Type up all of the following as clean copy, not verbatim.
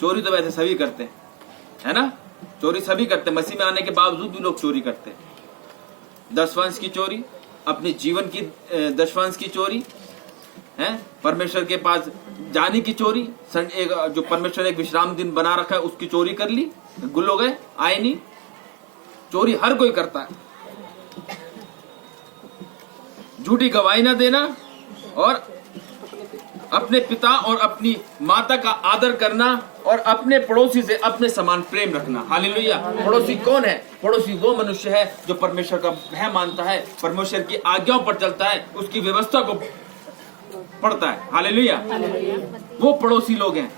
चोरी तो वैसे सभी करते हैं, है ना? चोरी सभी करते हैं, मसीह में आने के बावजूद भी लोग चोरी करते हैं। दशवांश की चोरी, अपने जीवन की दशवांश की चोरी है, परमेश्वर के पास जाने की चोरी, जो परमेश्वर ने एक विश्राम दिन बना रखा है उसकी चोरी कर ली, गुल हो गए, आए नहीं। चोरी हर कोई करता है। झूठी गवाही न देना और अपने पिता और अपनी माता का आदर करना और अपने पड़ोसी से अपने समान प्रेम रखना। हालेलुया। पड़ोसी कौन है? पड़ोसी वो मनुष्य है जो परमेश्वर का भय मानता है, परमेश्वर की आज्ञाओं पर चलता है, उसकी व्यवस्था को पढ़ता है। हालेलुया। वो पड़ोसी लोग हैं।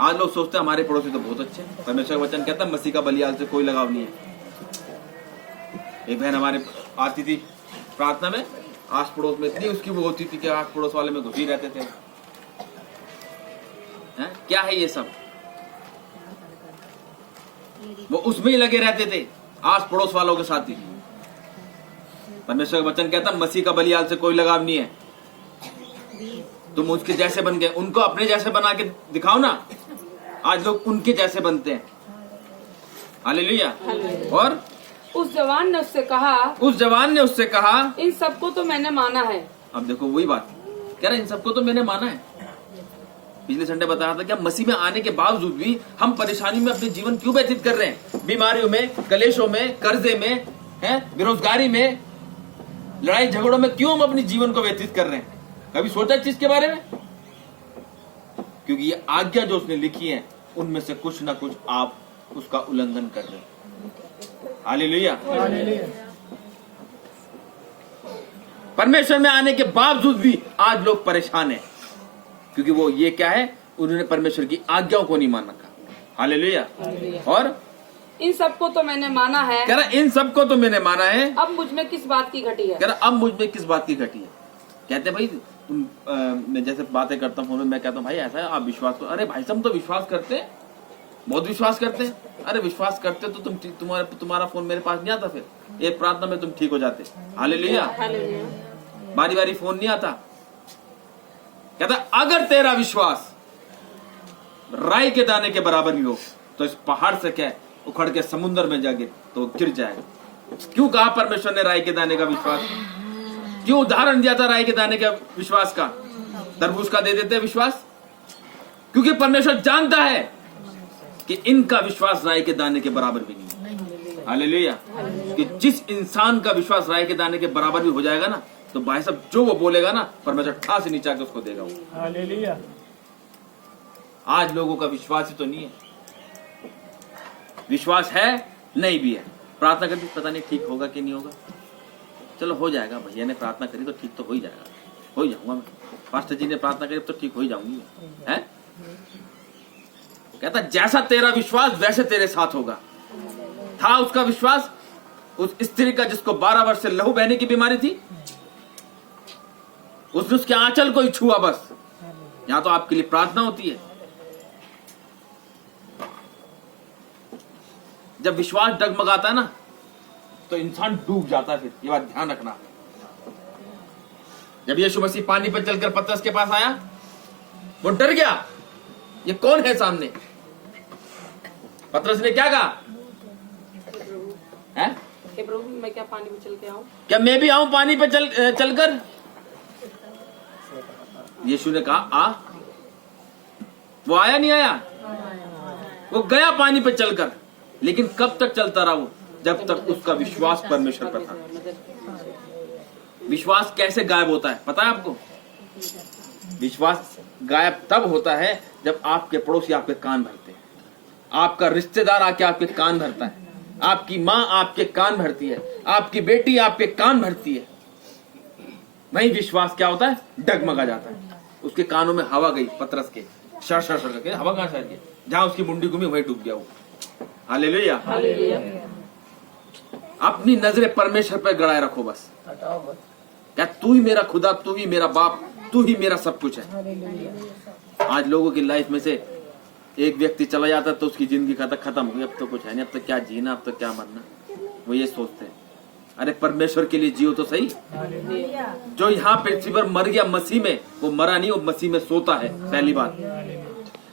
आज लोग सोचते हैं हमारे पड़ोसी तो बहुत अच्छे हैं। परमेश्वर का वचन कहता है मसीह का बलियाल से कोई लगाव नहीं है। एक बहन हमारे आती थी प्रार्थना में, आस पड़ोस में इतनी उसकी वो होती थी कि आस पड़ोस वाले में घुस ही रहते थे। है? क्या है ये सब? वो उसमें ही लगे रहते थे, आस पड़ोस वालों के साथ ही। परमेश्वर का वचन कहता मसीह का बलियाल से कोई लगाव नहीं है। तुम उसके जैसे बन गए, उनको अपने जैसे बना के दिखाओ ना। आज लोग उनके जैसे बनते हैं। हालेलुया। और उस जवान ने उससे कहा इन सबको तो मैंने माना है। अब देखो वही बात कह रहा, इन सबको तो मैंने माना है। पिछले संडे बताया था क्या मसीह में आने के बावजूद भी हम परेशानी में अपने जीवन क्यों व्यतीत कर रहे हैं? बीमारियों में, कलेशों में, कर्जे में, हैं, बेरोजगारी में, लड़ाई झगड़ों में क्यों हम अपने जीवन को व्यतीत कर रहे हैं? कभी सोचा इस चीज के बारे में? क्योंकि ये आज्ञा जो उसने लिखी है उनमें से कुछ ना कुछ आप उसका उल्लंघन कर रहे हैं। हालेलुया। परमेश्वर में आने के बावजूद भी आज लोग परेशान हैं, क्योंकि वो ये क्या है, उन्होंने परमेश्वर की आज्ञाओं को नहीं मान रखा। हालेलुया। और इन सबको तो मैंने माना है। कह रहा इन सबको तो मैंने माना है, अब मुझ में किस बात की घटी है? कह रहा अब मुझ में किस बात की घटी है? कहते भाई तुम मैं जैसे बातें करता हूँ मैं कहता हूँ भाई ऐसा है, आप विश्वास करो। अरे भाई हम तो विश्वास करते हैं, बहुत विश्वास करते हैं। अरे विश्वास करते तो तुम्हारा फोन मेरे पास नहीं आता, फिर एक प्रार्थना में तुम ठीक हो जाते। हालेलुया। बारी बारी फोन नहीं आता। कहता अगर तेरा विश्वास राई के दाने के बराबर भी हो तो इस पहाड़ से क्या उखड़ के समुद्र में जाके तो गिर जाएगा। क्यों कहा परमेश्वर ने राई के दाने का विश्वास? क्यों उदाहरण दिया था राई के दाने का विश्वास का? तरबूज का दे देते विश्वास, क्योंकि परमेश्वर जानता है कि इनका विश्वास राई के दाने के बराबर भी नहीं। हालेलुया। कि जिस इंसान का विश्वास राई के दाने के बराबर भी हो जाएगा ना, तो भाई साहब जो वो बोलेगा ना, परमेश्वर ठा से नीचा के उसको देगा वो। हालेलुया। आज लोगों का विश्वास ही तो नहीं है। विश्वास है नहीं भी है, प्रार्थना करती पता नहीं ठीक होगा कि नहीं होगा। चलो हो जाएगा, भैया ने प्रार्थना करी तो ठीक तो हो ही जाएगा, हो ही जाऊंगा मैं। पास्टर जी ने प्रार्थना करी तो ठीक हो ही जाऊंगी है। कहता जैसा तेरा विश्वास वैसे तेरे साथ होगा। था उसका विश्वास उस स्त्री का जिसको 12 वर्ष से लहू बहने की बीमारी थी, उसने उसके आंचल को ही छुआ बस। यहां तो आपके लिए प्रार्थना होती है। जब विश्वास डगमगाता है ना तो इंसान डूब जाता है। फिर ये बात ध्यान रखना। जब यीशु मसीह पानी पर चलकर पतरस के पास आया, वो डर गया, ये कौन है सामने? पतरस ने क्या कहा? है प्रभु मैं क्या पानी पे चल के आऊं? क्या मैं भी आऊं पानी पे चलकर? यीशु ने कहा आ। वो आया नहीं आया? वो गया पानी पे चलकर, लेकिन कब तक चलता रहा वो? जब तक उसका विश्वास परमेश्वर पर था। विश्वास कैसे गायब होता है पता है आपको? विश्वास गायब तब होता है जब आपके पड़ोसी आपके कान भरते हैं, आपका रिश्तेदार आके आपके कान भरता है, आपकी माँ आपके कान भरती है, आपकी बेटी आपके कान भरती है। वही विश्वास क्या होता है? डगमगा जाता है। उसके कानों में हवा गई, पतरस के शर शर शर करके हवा कहां से आ गई? जहां उसकी मुंडी घूमी वहीं डूब गया वो। हालेलुया। अपनी नजरें परमेश्वर पर गड़ाए रखो बस। क्या तू ही मेरा खुदा, तू ही मेरा बाप, तू ही मेरा सब कुछ है। आज लोगों की लाइफ में से एक व्यक्ति चला जाता है तो उसकी जिंदगी खत्म हो गई, अब तो कुछ है नहीं, अब तो क्या जीना, अब तो क्या मरना। वो ये सोचते हैं। अरे परमेश्वर के लिए जियो तो सही। जो यहाँ पृथ्वी पर मर गया मसीह में, वो मरा नहीं, वो मसीह में सोता है। पहली बात।